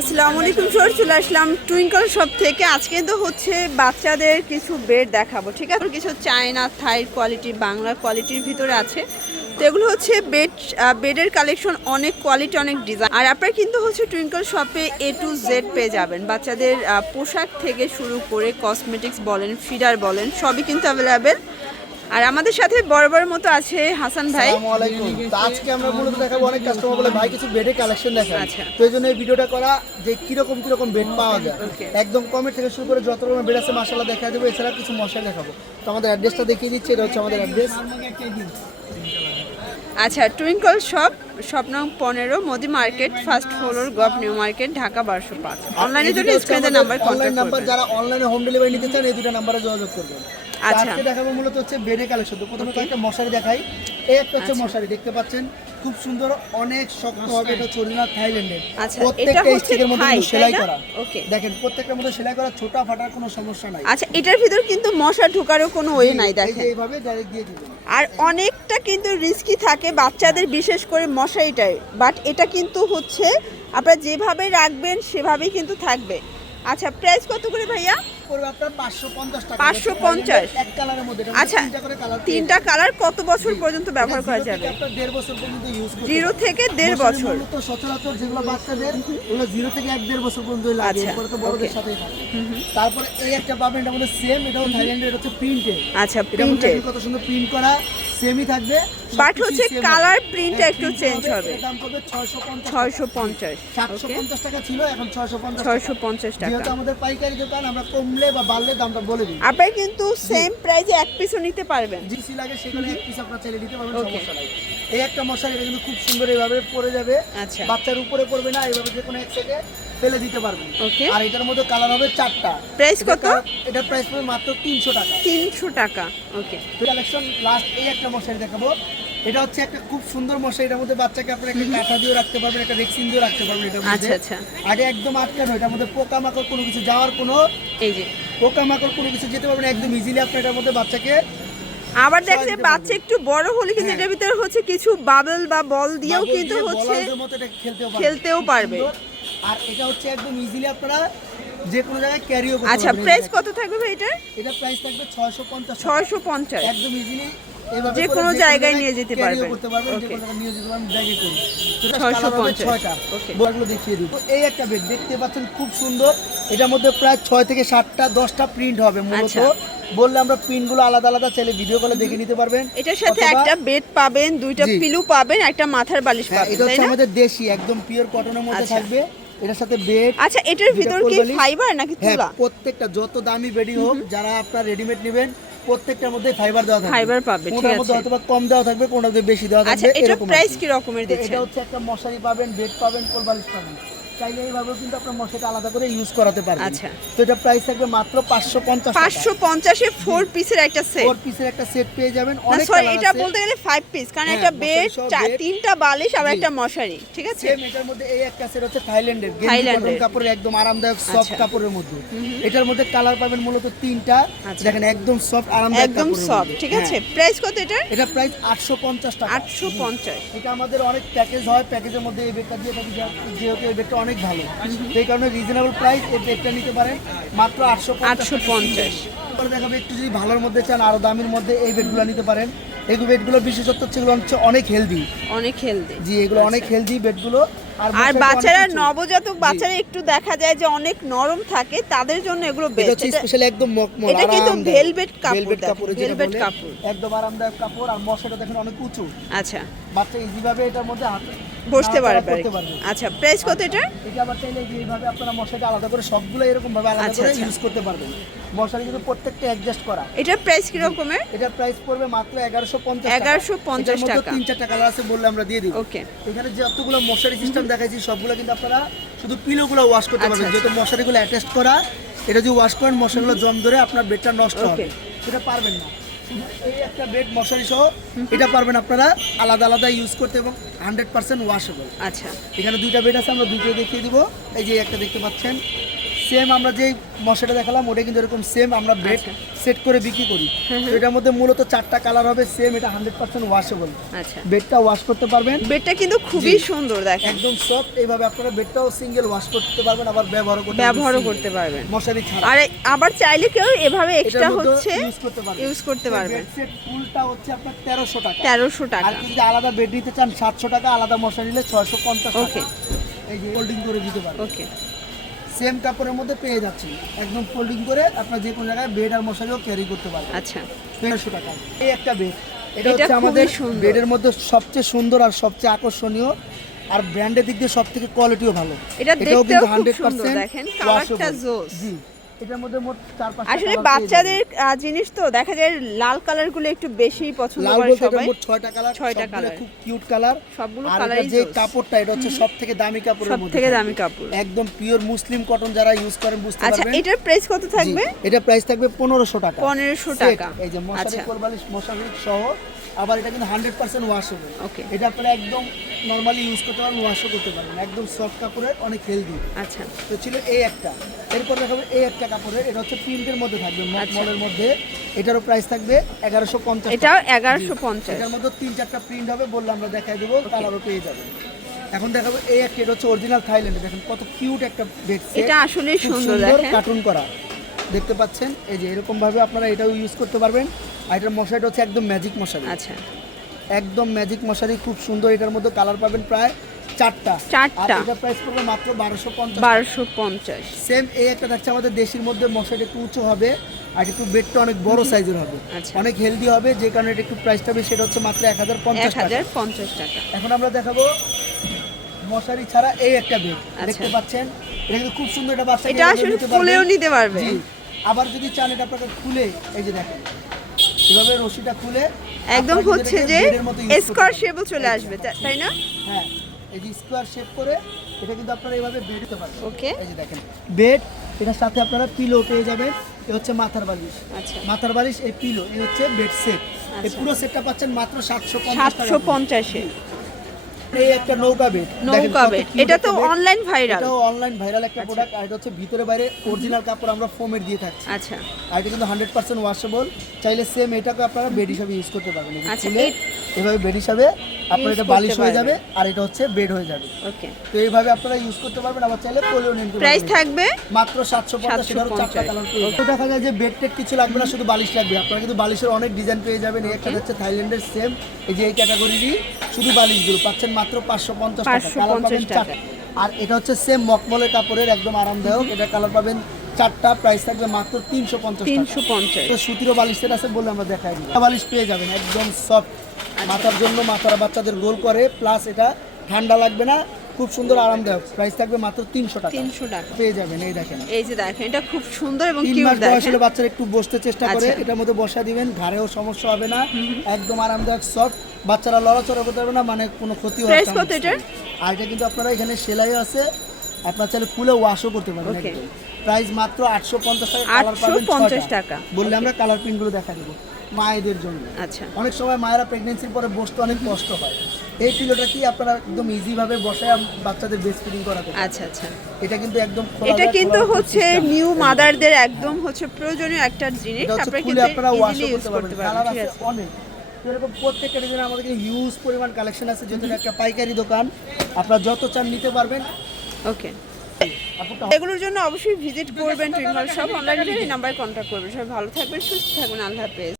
আসসালামু আলাইকুম স্যার চলে আসলাম টুইঙ্কল শপ থেকে। আজকে তো হচ্ছে বাচ্চাদের কিছু বেড দেখাবো, ঠিক আছে? কিছু চায়না থাই কোয়ালিটি বাংলা কোয়ালিটির ভিতরে আছে। তো এগুলো হচ্ছে বেড বেডের কালেকশন অনেক কোয়ালিটি অনেক ডিজাইন আর আপনারা কিন্তু হচ্ছে টুইঙ্কল শপে এ টু জেড পেয়ে যাবেন। বাচ্চাদের পোশাক থেকে শুরু করে কসমেটিক্স বলেন ফিডার বলেন, সবই কিন্তু অ্যাভেলেবেল আর আমাদের সাথে বরাবর মতো আছে হাসান ভাই। আজকে আমরা মূলত দেখাবো অনেক কাস্টমার বলে ভাই কিছু বেডের কালেকশন দেখান আচ্ছা। তো এই জন্য এই ভিডিওটা করা যে কীরকম কীরকম বেড পাওয়া যায়। একদম কমের থেকে শুরু করে যত রকমের বেড আছে মাসাল্লাহ দেখা দেবো। এছাড়া কিছু মশলা দেখাবো। তো আমাদের অ্যাড্রেসটা দেখিয়ে দিচ্ছি এটা হচ্ছে আমাদের অ্যাড্রেস আচ্ছা টুইঙ্কল শপ শপ নং পনেরো Modi market first floor gov new market Dhaka বারোশো পাঁচ। অনলাইনে জন্য স্ক্রিনে নাম্বার কন্ট্যাক্ট নাম্বার যারা অনলাইনে হোম ডেলিভারি নিতে চান এই দুটো নাম্বারে যোগাযোগ করবেন। আচ্ছা। আজকে দেখাবো মূলত হচ্ছে বেডের কালেকশন তো প্রথমে কয়েকটা মশারি দেখাই। এই একটা হচ্ছে আচ্ছা। মশারি দেখতে পাচ্ছেন? খুব সুন্দর অনেক শক্ত হবে এটা অরিজিনাল থাইল্যান্ডের। আচ্ছা, প্রত্যেকটা স্টিকের মধ্যে সেলাই করা. দেখেন প্রত্যেকটার মধ্যে সেলাই করা ছোটা ফাটার কোনো সমস্যা নাই। আচ্ছা এটার ভিতর কিন্তু মশা ঢোকারও কোনো ওয়ে নাই দেখেন। এইভাবে ডাইরেক্ট দিয়ে দিবেন। আর অনেকটা কিন্তু রিস্কি থাকে বাচ্চাদের বিশেষ করে মশারিটাই। বাট এটা কিন্তু হচ্ছে আপনারা যেভাবে রাখবেন সেভাবেই কিন্তু থাকবে। আচ্ছা প্রাইস কত করে ভাইয়া? পড়বে আপনার 550 টাকা। 550 এক কালারের মধ্যে। এটা আচ্ছা তিনটা কালার। কত বছর পর্যন্ত ব্যবহার করা যাবে? জিরো থেকে দেড় বছর। সচরাচর যেগুলো বাচ্চাদের ওগুলো জিরো থেকে এক দেড় বছর পর্যন্ত লাগে। আচ্ছা, তো বড়দের সাথেই থাকে। তারপরে এই একটা পাবেন এটা মধ্যে সেম এটাও থাইল্যান্ডের হচ্ছে প্রিন্টে আচ্ছা প্রিন্টেড কত সুন্দর প্রিন্ট করা সেমই থাকবে বাট হচ্ছে কালার হ্যাঁ, একটু চেঞ্জ হবে দাম পড়বে 650 ছয়শো পঞ্চাশ সাতশো ওকে পঞ্চাশ টাকা ছিল এখন ছয়শো পঞ্চাশ ছয়শো পঞ্চাশ টাকা। যেহেতু আমাদের পাইকারি দোকান আমরা কমলে বা বাড়লে দামটা বলে দিই আপনারা কিন্তু সেম প্রাইজে এক পিসও নিতে পারবেন। জিসি লাগে সেখানে এক পিস আপনার চাইলে দিতে পারবেন সমস্যা নাই। এই একটা মশারি এটা কিন্তু খুব সুন্দর এইভাবে পরে যাবে। আচ্ছা। বাচ্চার উপরে পড়বে না এইভাবে যে কোনো এক সাইডে ফেলে দিতে পারবেন। ওকে আর এটার মধ্যে কালার হবে চারটা। প্রাইস এটা কত? এটার প্রাইস পড়বে মাত্র তিনশো টাকা। তিনশো টাকা ওকে কালেকশন লাস্ট এই একটা মশারি দেখাবো। এটা হচ্ছে একটা খুব সুন্দর মশারি এটার মধ্যে বাচ্চাকে আপনারা একটা কাঁথা দিয়ে রাখতে পারবেন একটা ভ্যাকসিন দিয়ে রাখতে পারবেন মধ্যে। আচ্ছা আচ্ছা। আগে একদম আটকানো এটার মধ্যে পোকামাকড় কোনো কিছু যাওয়ার কোনো এই যে। পোকামাকড় কোনো কিছু যেতে পারবেন একদম ইজিলি আপনি এটার মধ্যে বাচ্চাকে আবার দেখছে বাচ্চা একটু বড় হলে কিন্তু হ্যাঁ। এটার ভিতরে হচ্ছে কিছু বাবল বা বল দিয়েও কিন্তু হচ্ছে এটা খেলতেও পারবে। খেলতেও পারবে। আর এটা হচ্ছে একদম ইজিলি আপনারা যে কোনো জায়গায় ক্যারিও আচ্ছা। প্রাইস কত থাকবে ভাই এটা এটা প্রাইস থাকবে 650 ছয়শো পঞ্চাশ। একদম ইজিলি যে কোনো জায়গায় নিয়ে যেতে পারবেন। করতে পারবেন যে কোনো জায়গায় নিয়ে যেতে পারবেন ব্যাগে করে। এটা 650 ছয়টা। দেখিয়ে দিব এই একটা বেড দেখতে পাচ্ছেন খুব সুন্দর। এটার মধ্যে প্রায় ছয় থেকে সাতটা দশটা প্রিন্ট হবে মূলত। আচ্ছা। বললে আমরা প্রিন্টগুলো আলাদা আলাদা চাইলে ভিডিও কলে দেখে নিতে পারবেন। এটার সাথে একটা বেড পাবেন দুইটা পিলু পাবেন একটা মাথার বালিশ হ্যাঁ পাবেন এটা হচ্ছে আমাদের দেশি একদম পিওর কটনের মধ্যে আচ্ছা। থাকবে। এটার সাথে বেড আচ্ছা এটার ভিতর কি ফাইবার নাকি হ্যাঁ তুলা? প্রত্যেকটা যত দামি বেডই হোক যারা আপনার রেডিমেড নেবেন প্রত্যেকটার মধ্যে ফাইবার দেওয়া থাকবে। ফাইবার পাবে, ঠিক কোনটার মধ্যে আছে। হয়তো কম দেওয়া থাকবে মধ্যে বেশি দেওয়া আচ্ছা থাকবে আচ্ছা এটা প্রাইস কি। রকমের দিচ্ছেন? এটা হচ্ছে একটা মশারি পাবেন বেড পাবেন কোলবালিশ পাবেন। চাইলে এইভাবেও কিন্তু আপনার আলাদা করে ইউজ করাতে পারবেন। আচ্ছা। তো এটা প্রাইস থাকবে মাত্র পিসের একটা সেট ফোর পিসের একটা সেট পেয়ে যাবেন। অনেক সরি এটা বলতে গেলে ফাইভ পিস কারণ হ্যাঁ, একটা বেড তিনটা বালিশ আর একটা মশারি ঠিক আছে? সেম এটার মধ্যে এই একটা সেট হচ্ছে থাইল্যান্ডের গেঞ্জি। কাপড়ের একদম আরামদায়ক সফট আচ্ছা। কাপড়ের মধ্যে। এটার মধ্যে কালার পাবেন মূলত তিনটা। আচ্ছা। দেখেন একদম সফট আরামদায়ক একদম সফট ঠিক হ্যাঁ। আছে প্রাইস কত এটা এটা প্রাইস 850 টাকা। আটশো পঞ্চাশ। এটা আমাদের অনেক প্যাকেজ হয়। প্যাকেজের মধ্যে এই বেডটা দিয়ে থাকি যেহেতু এই বেডটা অনেক ভালো। সেই কারণে রিজনেবল প্রাইস এই বেডটা নিতে পারেন। মাত্র আটশো আটশো পঞ্চাশ। তারপরে দেখাবো একটু যদি ভালোর মধ্যে চান আরও দামের মধ্যে এই বেডগুলো নিতে পারেন। এই বেডগুলো বিশেষত্ব হচ্ছে এগুলো হচ্ছে অনেক হেলদি অনেক হেলদি জি এগুলো অনেক হেলদি বেডগুলো আর বাচ্চারা নবজাতক বাচ্চারা একটু দেখা যায় যে অনেক নরম থাকে তাদের জন্য এগুলো এটা বেস্ট হচ্ছে স্পেশালি একদম মকমল এটা কিন্তু আরামদায়ক। velvet কাপড় দেখেন, কাপড় বলে, কাপড়। একদম আরামদায়ক কাপড় আর মশাটা দেখেন অনেক উঁচু। আচ্ছা। বাচ্চা ইজি ভাবে এটার মধ্যে হাত বসতে পারবে করতে আচ্ছা প্রাইস কত এটা এটা আবার চাইলে এইভাবে আপনারা মশাটা আলাদা করে সবগুলো এরকম ভাবে আলাদা আচ্ছা, করে আচ্ছা। ইউজ করতে পারবেন। মশারি কিন্তু প্রত্যেকটা অ্যাডজাস্ট করা। এটার প্রাইস কি রকমের এটার প্রাইস পড়বে মাত্র এগারোশো পঞ্চাশ 1150 টাকা। তিন চারটা কালার আছে বললে আমরা দিয়ে দিব। ওকে এখানে যতগুলো মশারি সিস্টেম দেখাইছি সবগুলো কিন্তু আপনারা শুধু পিলোগুলো ওয়াশ করতে আচ্ছা, পারবেন। আচ্ছা। যেহেতু মশারিগুলো অ্যাটাচ করা এটা যদি ওয়াশ করেন মশারিগুলো জম ধরে আপনার বেডটা নষ্ট হবে. সেটা পারবেন না। এই একটা বেড মশারি সহ এটা পারবেন আপনারা আলাদা আলাদা ইউজ করতে এবং হান্ড্রেড পার্সেন্ট ওয়াশেবল আচ্ছা। এখানে দুইটা বেড আছে আমরা দুইটাই দেখিয়ে দিব। এই যে একটা দেখতে পাচ্ছেন। সেম আমরা যেই মশাটা দেখালাম ওটা কিন্তু এরকম সেম আমরা বেড আচ্ছা। সেট করে বিক্রি করি। এটার মধ্যে মূলত চারটা কালার হবে সেম এটা হান্ড্রেড পার্সেন্ট ওয়াশেবল বেডটা ওয়াশ করতে পারবেন। বেডটা কিন্তু খুবই সুন্দর দেখেন। একদম সফট এইভাবে আপনারা বেডটাও সিঙ্গেল ওয়াশ করতে পারবেন আবার ব্যবহার করতে ব্যবহারও করতে পারবেন। মশারি ছাড়া। আর আবার চাইলে কেউ এভাবে এক্সট্রা হচ্ছে ইউজ করতে পারবেন। বেড সেট ফুলটা হচ্ছে আপনার তেরোশো টাকা। তেরোশো আর টাকা যদি আলাদা বেড নিতে চান সাতশো টাকা আলাদা মশারি নিলে ছয়শো পঞ্চাশ ওকে টাকা। এই যে ফোল্ডিং করে দিতে পারবেন। ওকে সেম কাপড়ের মধ্যে পেয়ে যাচ্ছি। একদম ফোল্ডিং করে আপনার যে কোনো জায়গায় বেড আর মশারিও ক্যারি করতে পারবেন। আচ্ছা। দেড়শো টাকা। এই একটা বেড এটা হচ্ছে আমাদের। বেডের মধ্যে সবচেয়ে সুন্দর আর সবচেয়ে আকর্ষণীয় আর ব্র্যান্ডের দিক দিয়ে সব থেকে কোয়ালিটিও ভালো। এটা এটাও কিন্তু হান্ড্রেড পার্সেন্ট দেখেন। কালারটা জোস জি। এটার মধ্যে মোট চার পাঁচ আসলে বাচ্চাদের জিনিস তো দেখা যায় লাল কালারগুলো একটু বেশি পছন্দ করে সবাই। মোট ছয়টা কালার ছয়টা ছয়টা কালার খুব কিউট কালার সবগুলো আর যে কাপড়টা এটা হচ্ছে সব থেকে দামি কাপড়ের মধ্যে থেকে থাকবে। দামি কাপড়। একদম পিওর মুসলিম কটন যারা ইউজ করেন বুঝতে আচ্ছা এটার প্রাইস কত থাকবে? এটা প্রাইস থাকবে পনেরোশো টাকা। পনেরোশো Set, টাকা। এই যে মশারি আচ্ছা। কোলবালিশ মশারি সহ আবার এটা কিন্তু হান্ড্রেড পার্সেন্ট ওয়াশেবল ওকে। এটা আপনারা একদম নর্মালি ইউজ করতে পারবেন ওয়াশও করতে পারবেন। একদম সফট কাপড়ের অনেক হেলদি আচ্ছা। তো ছিল এই একটা। এরপর দেখাবো এই একটা কাপড়ের এটা হচ্ছে প্রিন্টের মধ্যে থাকবে আচ্ছা। মলের মধ্যে। এটারও প্রাইস থাকবে এগারোশো পঞ্চাশ এটাও এগারোশো পঞ্চাশ। এটার মধ্যে তিন চারটা প্রিন্ট হবে বললে আমরা দেখাই দেবো কালারও পেয়ে যাবেন এখন দেখাবো এই একটা এটা হচ্ছে অরিজিনাল থাইল্যান্ডে দেখেন কত কিউট একটা বেড এটা আসলেই সুন্দর কার্টুন করা। দেখতে পাচ্ছেন? এই যে এরকম ভাবে আপনারা এটাও ইউজ করতে পারবেন। আর এটার মশারিটা হচ্ছে একদম ম্যাজিক মশারি। আচ্ছা। একদম ম্যাজিক মশারি খুব সুন্দর এটার মধ্যে কালার পাবেন প্রায় চারটা। চারটা। এটা প্রাইস পড়বে মাত্র বারোশো পঞ্চাশ। বারোশো পঞ্চাশ। সেম এই একটা থাকছে আমাদের দেশের মধ্যে একটু উঁচু হবে আর একটু বেডটা অনেক বড় সাইজের হবে। আচ্ছা। অনেক হেলদি হবে যে কারণে এটা একটু প্রাইসটা হবে সেটা হচ্ছে মাত্র টাকা। এখন আমরা দেখাবো মশারি ছাড়া এই একটা বেড আচ্ছা। দেখতে পাচ্ছেন? এটা কিন্তু খুব সুন্দর এটা বাচ্চা এটা আসলে ফুলেও নিতে পারবে। আবার যদি চান এটা আপনাকে খুলে এই যে দেখেন এভাবে রশিটা খুলে একদম হচ্ছে যে স্কোয়ার শেপও চলে আসবে তাই না? হ্যাঁ। এই যে স্কোয়ার শেপ করে এটা কিন্তু আপনারা এইভাবে বেড দিতে পারবেন। ওকে এই যে দেখেন বেড এটার সাথে আপনারা পিলো পেয়ে যাবেন এ হচ্ছে মাথার বালিশ। আচ্ছা। মাথার বালিশ এই পিলো এই হচ্ছে বেড সেট এই আচ্ছা। পুরো সেটটা পাচ্ছেন মাত্র সাতশো সাতশো পঞ্চাশে এই একটা নৌকা বেড নৌকা বেড এটা তো অনলাইন ভাইরাল অনলাইন ভাইরাল একটা প্রোডাক্ট আর এটা হচ্ছে ভিতরে বাইরে অরিজিনাল কাপড় আমরা ফোমের দিয়ে থাকছি। আচ্ছা। আর এটা কিন্তু হান্ড্রেড পার্সেন্ট ওয়াশেবল চাইলে সেম এটাকে আপনারা বেড হিসাবে ইউজ করতে পারবেন। আচ্ছা, এভাবে বেড হিসাবে আপনার এটা বালিশ হয়ে যাবে আর এটা হচ্ছে বেড হয়ে যাবে। ওকে তো এইভাবে আপনারা ইউজ করতে পারবেন আবার চাইলে কোলেও নিতে প্রাইস থাকবে মাত্র সাতশো পঞ্চাশ এটারও চারটা কালার পেয়ে। তো দেখা যায় যে বেড টেক কিছু লাগবে না শুধু বালিশ লাগবে। আপনারা কিন্তু বালিশের অনেক ডিজাইন পেয়ে যাবেন। এই একটা হচ্ছে থাইল্যান্ডের সেম এই যে এই ক্যাটাগরিরই শুধু বালিশগুলো পাচ্ছেন মাত্র পাঁচশো পঞ্চাশ টাকা। কালার পাবেন চারটা। আর এটা হচ্ছে সেম মকমলের কাপড়ের একদম আরামদায়ক। এটা কালার পাবেন চারটা প্রাইস থাকবে মাত্র তিনশো পঞ্চাশ তিনশো পঞ্চাশ। তো সুতিরও বালিশ সেট আছে বলে আমরা দেখাই দিই। বালিশ পেয়ে যাবেন একদম সফট মাথার জন্য মাথার বাচ্চাদের করে প্লাস এটা ঠান্ডা লাগবে না খুব সুন্দর আরামদায়ক। প্রাইস থাকবে মাত্র তিনশো টাকা। তিনশো টাকা। পেয়ে যাবেন এই দেখেন। এই যে দেখেন এটা খুব সুন্দর এবং কিউট দেখেন। বাচ্চারা একটু বসতে চেষ্টা করে আচ্ছা। এটার মধ্যে বসা দিবেন ঘাড়েও সমস্যা হবে না একদম আরামদায়ক সফট বাচ্চারা লড়াচড়া করতে পারবে না মানে কোনো ক্ষতি হবে কত আর এটা কিন্তু আপনারা এখানে সেলাই আছে আপনার চাইলে খুলে ওয়াশও করতে পারবেন. প্রাইস মাত্র আটশো পঞ্চাশ টাকা কালার পাবেন 850 ছয়টা। টাকা। বললে আমরা কালার প্রিন্টগুলো দেখা দেবো মায়েদের জন্য। আচ্ছা। অনেক সময় মায়েরা প্রেগনেন্সির পরে বসতে অনেক কষ্ট হয়। এই পিলোটা কি আপনারা একদম ইজি ভাবে বসায় বাচ্চাদের বেস্ট ফিডিং করাতে আচ্ছা আচ্ছা। এটা কিন্তু একদম এটা কিন্তু হচ্ছে নিউ মাদারদের একদম হচ্ছে প্রয়োজনীয় একটা জিনিস। আপনারা কিন্তু আপনারা ইউজ করতে পারবেন। ঠিক আছে আছে। অনেক। এরকম প্রত্যেকটা ডিজাইন আমাদের হিউজ পরিমাণ কালেকশন আছে যেহেতু একটা পাইকারি দোকান। আপনারা যত চান নিতে পারবেন। ওকে এগুলোর জন্য অবশ্যই ভিজিট করবেন ট্রিম হাউস সব অনলাইনে এই নাম্বারে কন্ট্যাক্ট করবেন। সবাই ভালো থাকবেন সুস্থ থাকবেন। আল্লাহ হাফেজ।